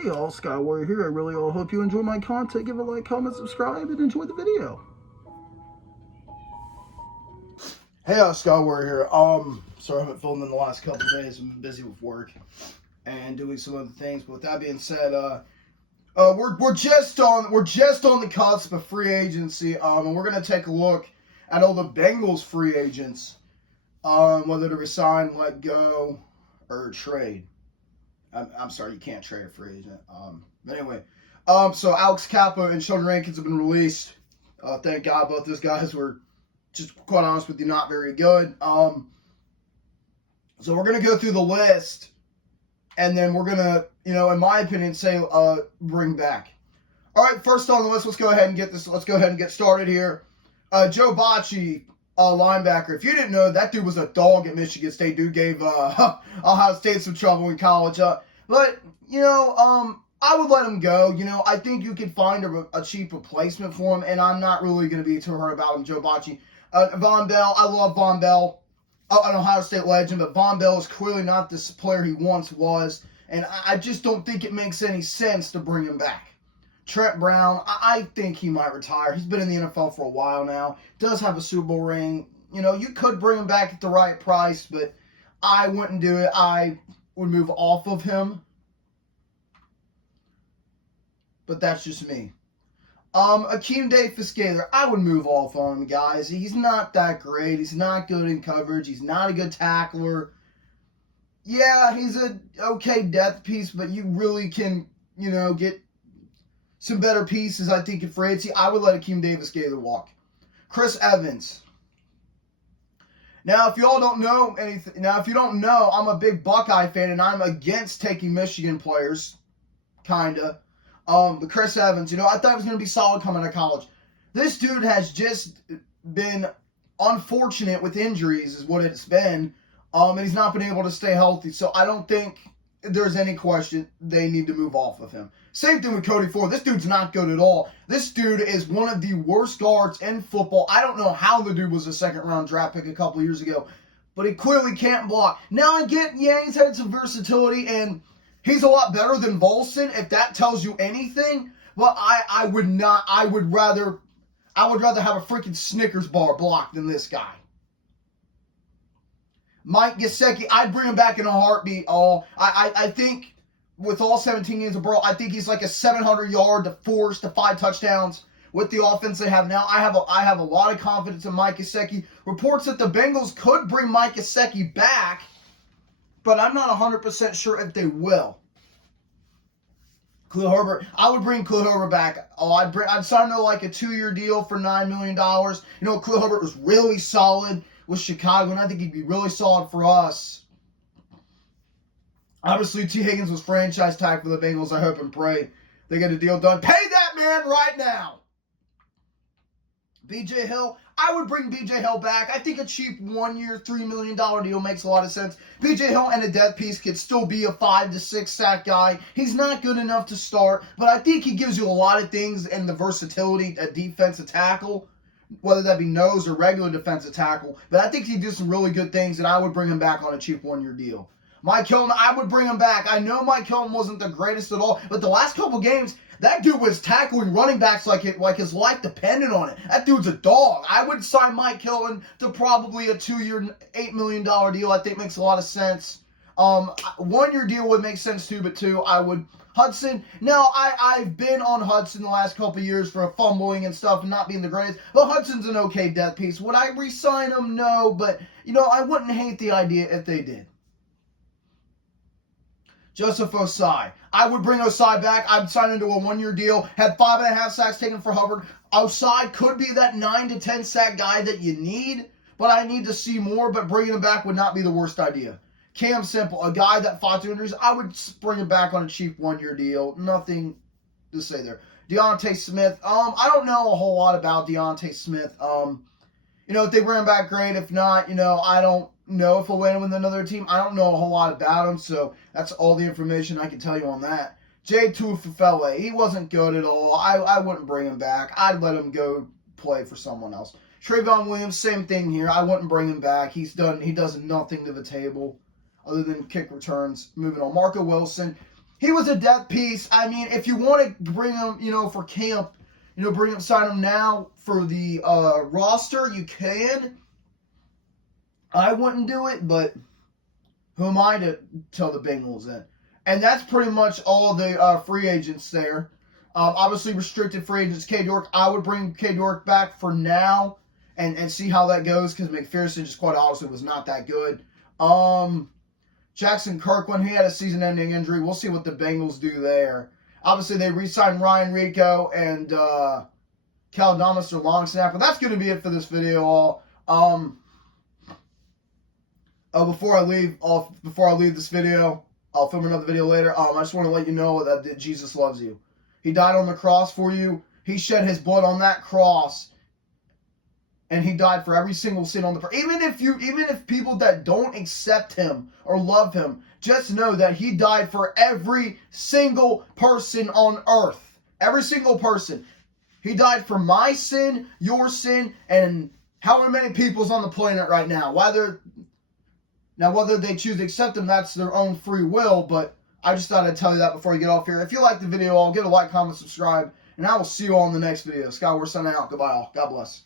Hey y'all, Sky Warrior here. I really all hope you enjoy my content. Give a like, comment, subscribe, and enjoy the video. Hey, Sky Warrior here. Sorry I haven't filmed in the last couple of days. I've been busy with work and doing some other things. But with that being said, we're just on the cusp of free agency. And we're gonna take a look at all the Bengals free agents, whether to resign, let go, or trade. I'm sorry, you can't trade a free agent. But anyway, so Alex Kappa and Sheldon Rankins have been released. Thank God both those guys were, just quite honest with you, not very good. So we're going to go through the list, and then we're going to, in my opinion, say bring back. All right, first on the list, let's go ahead and get started here. Joe Bocci, linebacker. If you didn't know, that dude was a dog at Michigan State. Dude gave Ohio State some trouble in college. But I would let him go. I think you could find a cheap replacement for him, and I'm not really going to be too hurt about him, Joe Bocci. Von Bell, I love Von Bell, an Ohio State legend, but Von Bell is clearly not this player he once was, and I just don't think it makes any sense to bring him back. Trent Brown, I think he might retire. He's been in the NFL for a while now, does have a Super Bowl ring. You could bring him back at the right price, but I wouldn't do it. I would move off of him. But that's just me. Akeem Davis-Gaither, I would move off on him, guys. He's not that great. He's not good in coverage. He's not a good tackler. Yeah, he's an okay depth piece, but you really can, get some better pieces, I think, in free agency. I would let Akeem Davis-Gaither walk. Chris Evans. Now, if you all don't know anything, I'm a big Buckeye fan, and I'm against taking Michigan players, kinda. But Chris Evans, I thought he was going to be solid coming out of college. This dude has just been unfortunate with injuries is what it's been. And he's not been able to stay healthy. So I don't think there's any question they need to move off of him. Same thing with Cody Ford. This dude's not good at all. This dude is one of the worst guards in football. I don't know how the dude was a second-round draft pick a couple years ago, but he clearly can't block. Now I get, he's had some versatility, and he's a lot better than Volson, if that tells you anything. But I would rather have a freaking Snickers bar blocked than this guy. Mike Gesicki, I'd bring him back in a heartbeat. I think with all 17 games of Burrow, I think he's like a 700-yard to 4 to 5 touchdowns with the offense they have now. I have a lot of confidence in Mike Gesicki. Reports that the Bengals could bring Mike Gesicki back, but I'm not 100% sure if they will. Khalil Herbert, I would bring Khalil Herbert back. I'd sign to like a 2-year deal for $9 million. Khalil Herbert was really solid with Chicago, and I think he'd be really solid for us. Obviously, T. Higgins was franchise tag for the Bengals. I hope and pray they get a deal done. Pay that man right now. B.J. Hill, I would bring B.J. Hill back. I think a cheap 1-year, $3 million deal makes a lot of sense. B.J. Hill and a depth piece could still be a 5 to 6 sack guy. He's not good enough to start, but I think he gives you a lot of things in the versatility at defensive tackle, whether that be nose or regular defensive tackle. But I think he did some really good things, and I would bring him back on a cheap 1-year deal. Mike Hilton, I would bring him back. I know Mike Hilton wasn't the greatest at all, but the last couple games, that dude was tackling running backs like his life depended on it. That dude's a dog. I would sign Mike Hilton to probably a 2-year, $8 million deal. I think makes a lot of sense. 1-year deal would make sense too, but 2, I would. Hudson, now I've been on Hudson the last couple of years for fumbling and stuff and not being the greatest, but Hudson's an okay depth piece. Would I re-sign him? No, but, I wouldn't hate the idea if they did. Joseph Osai. I would bring Osai back. I'd sign into a 1-year deal. Had 5.5 sacks taken for Hubbard. Osai could be that 9 to 10 sack guy that you need, but I need to see more, but bringing him back would not be the worst idea. Cam Simple, a guy that fought through injuries, I would bring him back on a cheap 1-year deal. Nothing to say there. Deontay Smith. I don't know a whole lot about Deontay Smith. If they bring him back, great. If not, I don't know if he'll land with another team. I don't know a whole lot about him, so that's all the information I can tell you on that. Jay Tuifufele, he wasn't good at all. I wouldn't bring him back. I'd let him go play for someone else. Trayvon Williams, same thing here. I wouldn't bring him back. He does nothing to the table other than kick returns. Moving on. Marco Wilson. he was a depth piece. I mean, if you want to bring him, for camp, sign him now for the roster, you can. I wouldn't do it, but who am I to tell the Bengals that? And that's pretty much all the free agents there. Obviously, restricted free agents, Cade York. I would bring Cade York back for now and see how that goes because McPherson just quite honestly was not that good. Jackson Kirkland, he had a season-ending injury. We'll see what the Bengals do there. Obviously, they re-signed Ryan Rico and Cal Thomas, their long snapper. That's going to be it for this video. Before I leave this video, I'll film another video later. I just want to let you know that Jesus loves you. He died on the cross for you. He shed his blood on that cross, and he died for every single sin on the cross. Even if people that don't accept him or love him, just know that he died for every single person on earth. Every single person. He died for my sin, your sin, and however many people's on the planet right now. Whether they choose to accept him, that's their own free will, but I just thought I'd tell you that before you get off here. If you like the video, give it a like, comment, subscribe, and I will see you all in the next video. Scott, we're signing out. Goodbye, all. God bless.